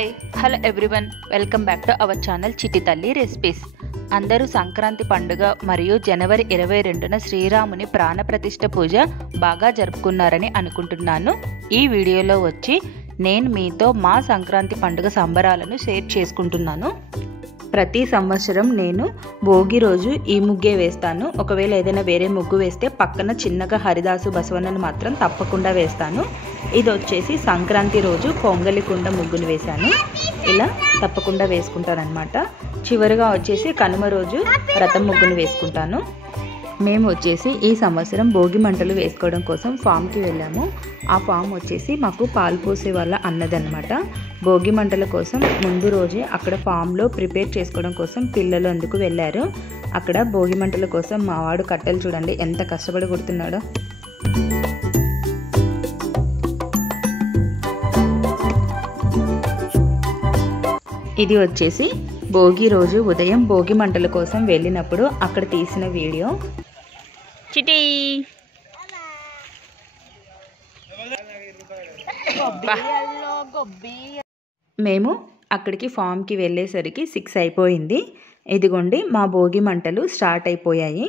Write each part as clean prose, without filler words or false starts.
Hi hello everyone, welcome back to our channel చిట్టి తల్లి recipes. అందరూ సంక్రాంతి పండుగ మరియు జనవరి 22న శ్రీరాముని ప్రాణప్రతిష్ఠ పూజ బాగా జరుపుకున్నారని అనుకుంటున్నాను. ఈ వీడియోలో వచ్చి నేను మీతో మా సంక్రాంతి పండుగ సంబరాలను షేర్ చేసుకుంటున్నాను. ప్రతి సంవత్సరం నేను భోగి రోజు ఈ ముగ్గే వేస్తాను. ఒకవేళ ఏదైనా వేరే ముగ్గు వేస్తే పక్కన చిన్నగా హరిదాసు బసవన్నను మాత్రం తప్పకుండా వేస్తాను. ఇది వచ్చేసి సంక్రాంతి రోజు పొంగలి కుండ ముగ్గును వేశాను. ఇలా తప్పకుండా వేసుకుంటానన్నమాట. చివరిగా వచ్చేసి కనుమ రోజు రథం ముగ్గును వేసుకుంటాను. మేము వచ్చేసి ఈ సంవత్సరం భోగి మంటలు వేసుకోవడం కోసం ఫామ్కి వెళ్ళాము. ఆ ఫామ్ వచ్చేసి మాకు పాలు పోసే వాళ్ళ అన్నదన్నమాట. భోగి మంటల కోసం ముందు రోజే అక్కడ ఫామ్లో ప్రిపేర్ చేసుకోవడం కోసం పిల్లలు అందుకు వెళ్ళారు. అక్కడ భోగి మంటల కోసం మా వాడు కట్టెలు చూడండి ఎంత కష్టపడి కొడుతున్నాడో. ఇది వచ్చేసి భోగి రోజు ఉదయం భోగి మంటల కోసం వెళ్ళినప్పుడు అక్కడ తీసిన వీడియో. చిటి మేము అక్కడికి ఫామ్కి వెళ్ళేసరికి 6 అయిపోయింది. ఇదిగోండి మా భోగి మంటలు స్టార్ట్ అయిపోయాయి.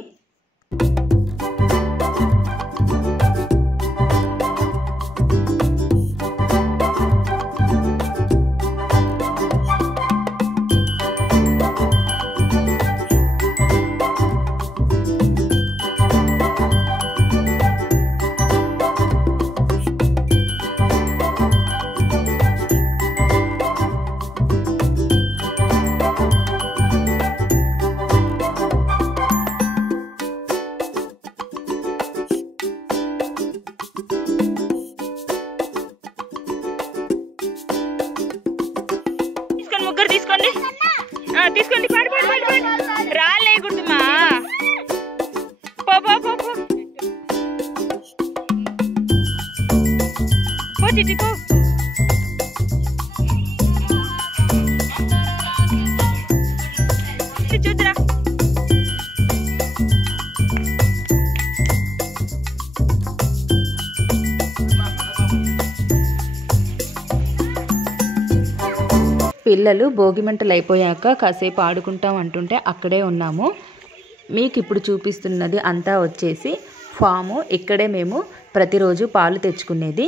తీసుకోండి రాలేకూడదుమా. పో చిట్టి పో. చూద్దురా. పిల్లలు భోగి మంటలు అయిపోయాక కాసేపు ఆడుకుంటాం అంటుంటే అక్కడే ఉన్నాము. మీకు ఇప్పుడు చూపిస్తున్నది అంతా వచ్చేసి ఫాము. ఇక్కడే మేము ప్రతిరోజు పాలు తెచ్చుకునేది.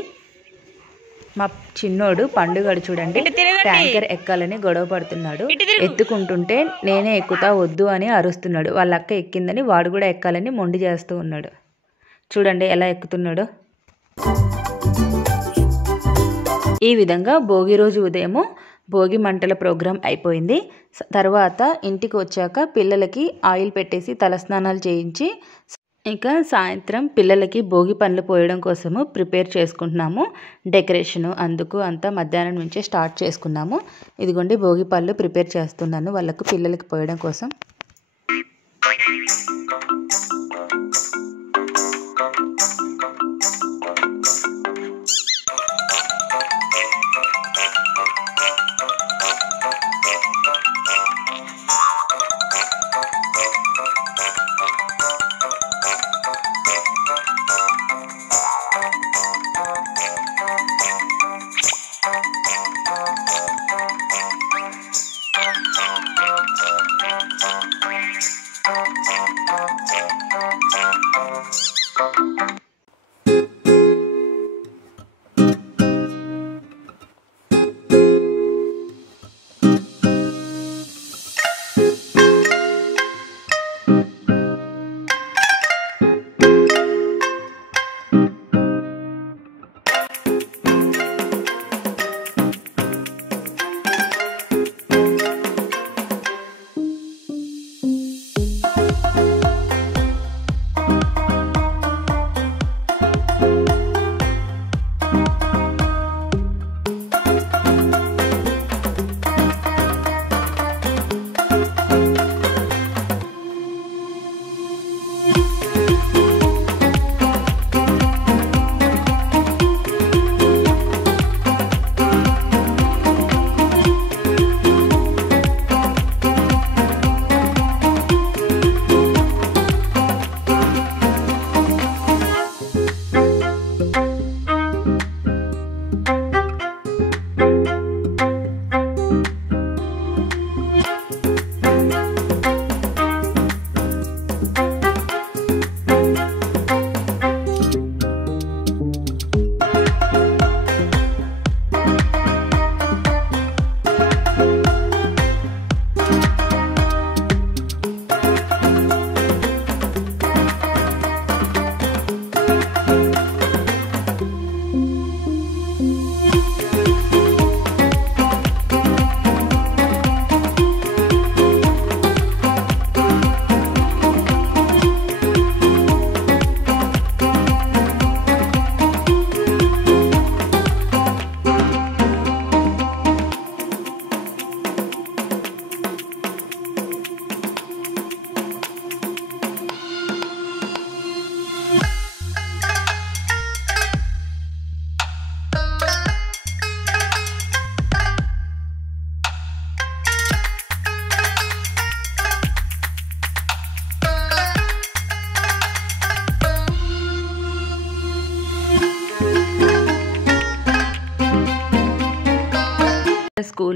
మా చిన్నోడు పండుగడు చూడండి ట్యాంకర్ ఎక్కాలని గొడవ పడుతున్నాడు. ఎత్తుకుంటుంటే నేనే ఎక్కుతా వద్దు అని అరుస్తున్నాడు. వాళ్ళ అక్క ఎక్కిందని వాడు కూడా ఎక్కాలని మొండి చేస్తూ ఉన్నాడు. చూడండి ఎలా ఎక్కుతున్నాడో. ఈ విధంగా భోగి రోజు ఉదయము భోగి మంటల ప్రోగ్రాం అయిపోయింది. తర్వాత ఇంటికి వచ్చాక పిల్లలకి ఆయిల్ పెట్టేసి తలస్నానాలు చేయించి ఇంకా సాయంత్రం పిల్లలకి భోగి పండ్లు పోయడం కోసము ప్రిపేర్ చేసుకుంటున్నాము. డెకరేషను అందుకు అంతా మధ్యాహ్నం నుంచే స్టార్ట్ చేసుకున్నాము. ఇదిగోండి భోగి పళ్ళు ప్రిపేర్ చేస్తున్నాను వాళ్ళకు పిల్లలకి పోయడం కోసం.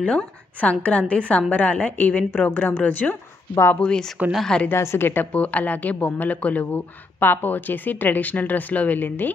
స్కూల్లో సంక్రాంతి సంబరాల ఈవెంట్ ప్రోగ్రాం రోజు బాబు వేసుకున్న హరిదాసు గెటప్, అలాగే బొమ్మల కొలువు, పాప వచ్చేసి ట్రెడిషనల్ డ్రెస్లో వెళ్ళింది.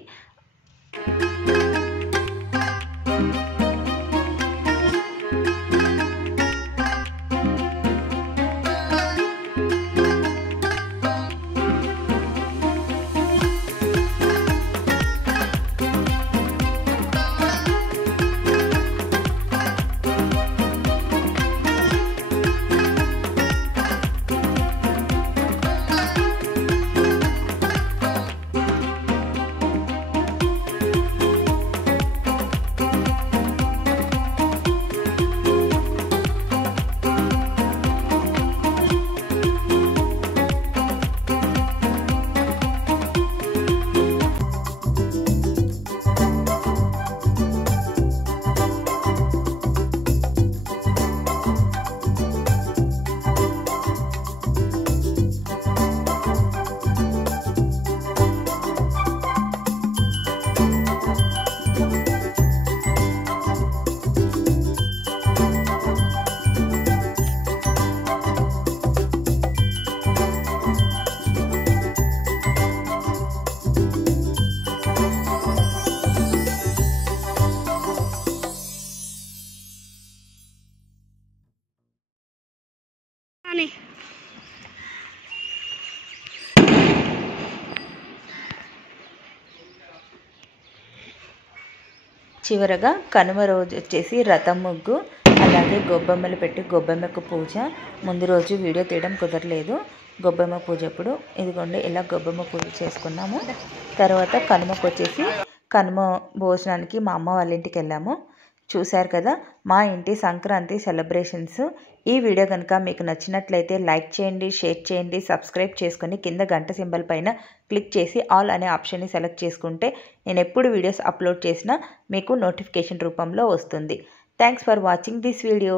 చివరగా కనుమ రోజు వచ్చేసి రథం ముగ్గు, అలాగే గొబ్బెమ్మలు పెట్టి గొబ్బెమ్మకు పూజ. ముందు రోజు వీడియో తీయడం కుదరలేదు. గొబ్బెమ్మ పూజ అప్పుడు ఇదిగోండి ఇలా గొబ్బెమ్మ పూజ చేసుకున్నాము. తర్వాత కనుమకు వచ్చేసి కనుమ భోజనానికి మా అమ్మ వాళ్ళ ఇంటికి వెళ్ళాము. చూశారు కదా మా ఇంటి సంక్రాంతి సెలబ్రేషన్స్. ఈ వీడియో కనుక మీకు నచ్చినట్లయితే లైక్ చేయండి, షేర్ చేయండి, సబ్స్క్రైబ్ చేసుకొని కింద గంట సింబల్ పైన క్లిక్ చేసి ఆల్ అనే ఆప్షన్ని సెలెక్ట్ చేసుకుంటే నేను ఎప్పుడు వీడియోస్ అప్లోడ్ చేసినా మీకు నోటిఫికేషన్ రూపంలో వస్తుంది. Thanks for watching this video.